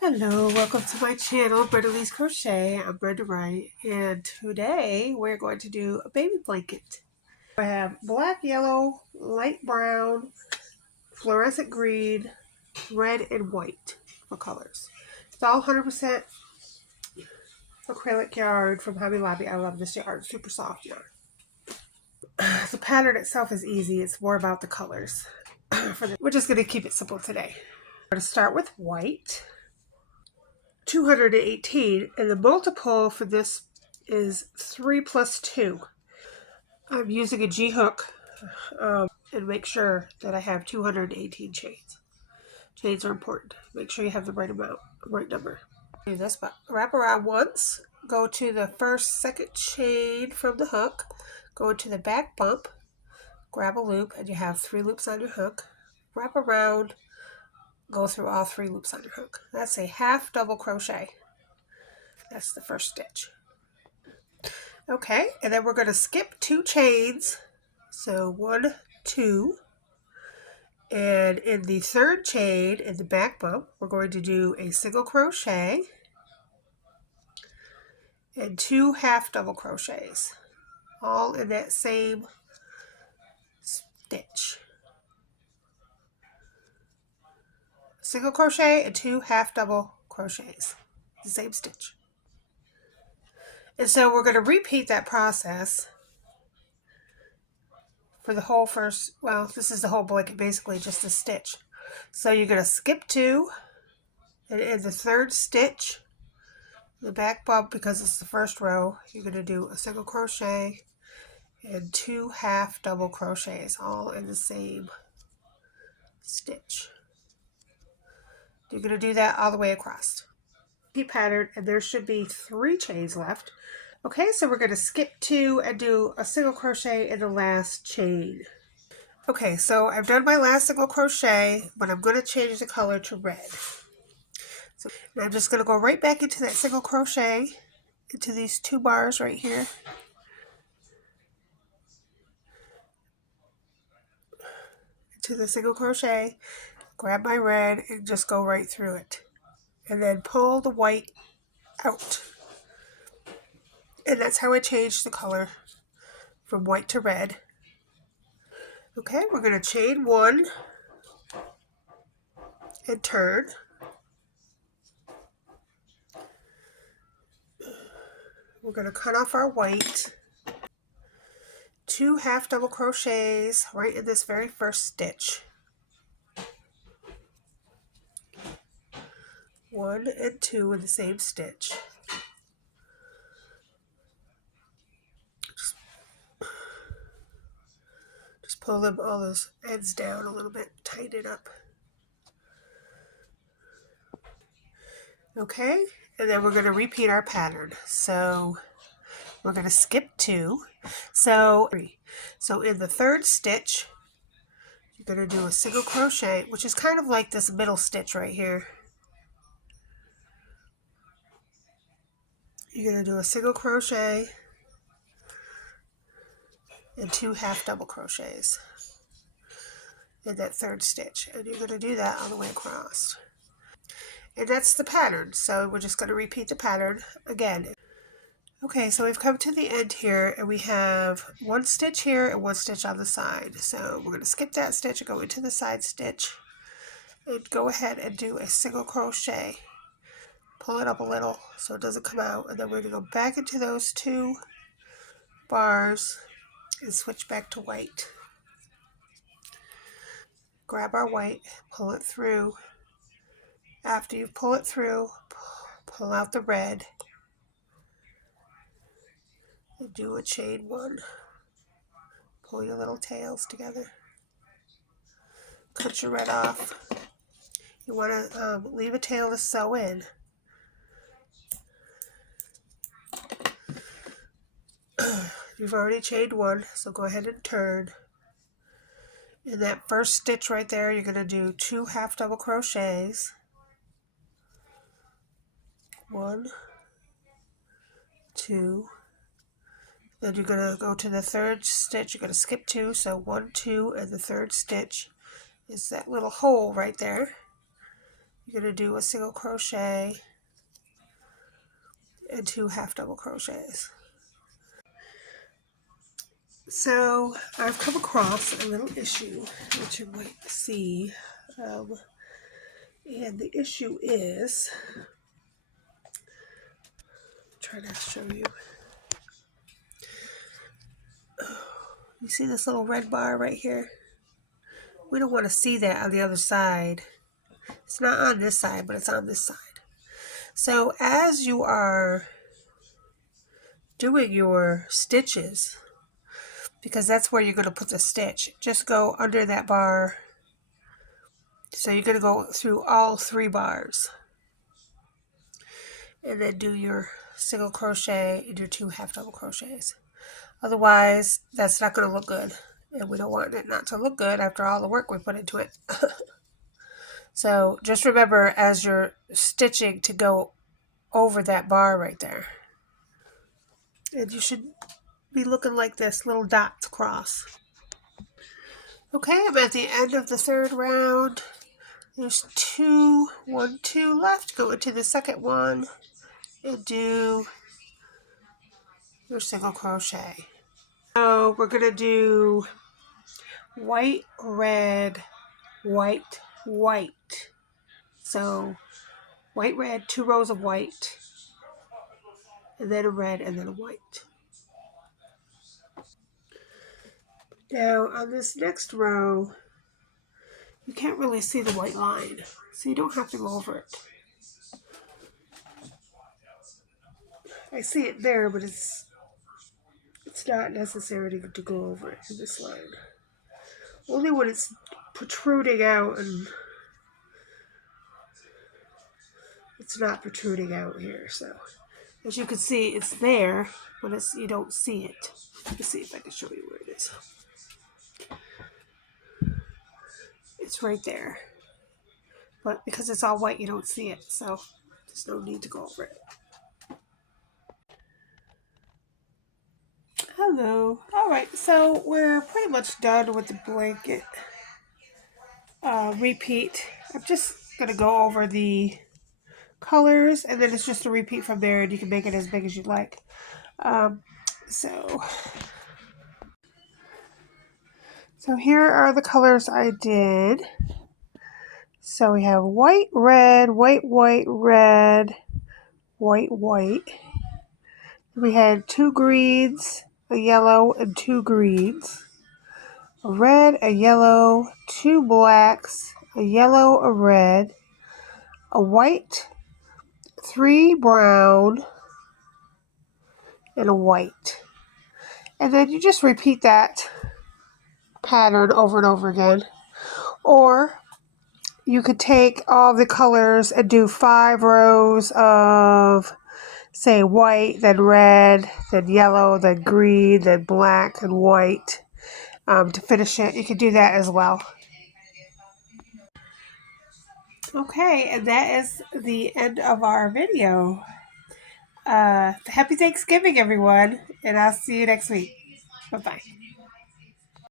Hello, welcome to my channel, Brenda Lee's Crochet. I'm Brenda Wright, and today we're going to do a baby blanket. I have black, yellow, light brown, fluorescent green, red, and white for colors. It's all 100% acrylic yarn from Hobby Lobby. I love this yarn, super soft yarn. The pattern itself is easy, it's more about the colors. We're just going to keep it simple today. I'm going to start with white. 218, and the multiple for this is 3 plus 2. I'm using a G hook and make sure that I have 218 chains. Chains are important. Make sure you have the right amount, right number. Do this, but wrap around once, go to the second chain from the hook, go to the back bump, grab a loop, and you have 3 loops on your hook. Wrap around, go through all 3 loops on your hook. That's a half double crochet. That's the first stitch. Okay, and then we're going to skip 2 chains. So 1, 2, and in the third chain in the back bump, we're going to do a single crochet and 2 half double crochets, all in that same stitch. Single crochet and 2 half double crochets, the same stitch. And so we're going to repeat that process for the whole this is the whole blanket, basically just a stitch. So you're going to skip 2, and in the third stitch, the back bump, because it's the first row, you're going to do a single crochet and 2 half double crochets, all in the same stitch. You're going to do that all the way across. Repeat pattern, and there should be 3 chains left. Okay, so we're going to skip 2 and do a single crochet in the last chain. Okay, so I've done my last single crochet, but I'm going to change the color to red. So I'm just going to go right back into that single crochet, into these 2 bars right here. To the single crochet, grab my red and just go right through it, and then pull the white out, and that's how I change the color from white to red. Okay, we're going to chain 1 and turn. We're going to cut off our white, 2 half double crochets right in this very first stitch, 1 and 2 in the same stitch. Just pull them, all those ends down a little bit, tighten it up. Okay, and then we're going to repeat our pattern. So we're going to skip 2. So in the third stitch, you're going to do a single crochet, which is kind of like this middle stitch right here. You're going to do a single crochet and 2 half double crochets in that third stitch, and you're going to do that all the way across. And that's the pattern, so we're just going to repeat the pattern again. Okay, so we've come to the end here, and we have 1 stitch here and 1 stitch on the side. So we're going to skip that stitch and go into the side stitch, and go ahead and do a single crochet. Pull it up a little so it doesn't come out, and then we're going to go back into those 2 bars and switch back to white. Grab our white, pull it through. After you pull it through, pull out the red and do a chain 1. Pull your little tails together. Cut your red off. You want to leave a tail to sew in. You've already chained 1, so go ahead and turn. In that first stitch right there, you're going to do 2 half double crochets. 1, 2. Then you're going to go to the third stitch. You're going to skip 2, so 1, 2, and the third stitch is that little hole right there. you're going to do a single crochet and 2 half double crochets. So I've come across a little issue that you might see, and the issue is, I'm trying to show you. You see this little red bar right here? We don't want to see that on the other side. It's not on this side, but it's on this side. So as you are doing your stitches, because that's where you're going to put the stitch, just go under that bar. So you're going to go through all 3 bars and then do your single crochet and your 2 half double crochets. Otherwise, that's not going to look good, and we don't want it not to look good after all the work we put into it. So just remember as you're stitching to go over that bar right there. And you should be looking like this, little dots across. Okay, I'm at the end of the 3rd round. There's 2 left. Go into the 2nd one and do your single crochet. So we're going to do white, red, white, white. So white, red, 2 rows of white, and then a red, and then a white. Now on this next row, you can't really see the white line, so you don't have to go over it. I see it there, but it's not necessary to go over it in this line. Only when it's protruding out, and it's not protruding out here. So as you can see, it's there, but you don't see it. Let's see if I can show you where it is. It's right there. But because it's all white, you don't see it. So there's no need to go over it. Hello. Alright, so we're pretty much done with the blanket repeat. I'm just going to go over the colors, and then it's just a repeat from there, and you can make it as big as you like. So here are the colors I did. So we have white, red, white, white, red, white, white. We had 2 greens, a yellow, and 2 greens. A red, a yellow, 2 blacks, a yellow, a red, a white, 3 brown, and a white. And then you just repeat that pattern over and over again. Or you could take all the colors and do 5 rows of, say, white, then red, then yellow, then green, then black, and white to finish it. You could do that as well. Okay, and that is the end of our video. Happy Thanksgiving, everyone, and I'll see you next week. Bye-bye.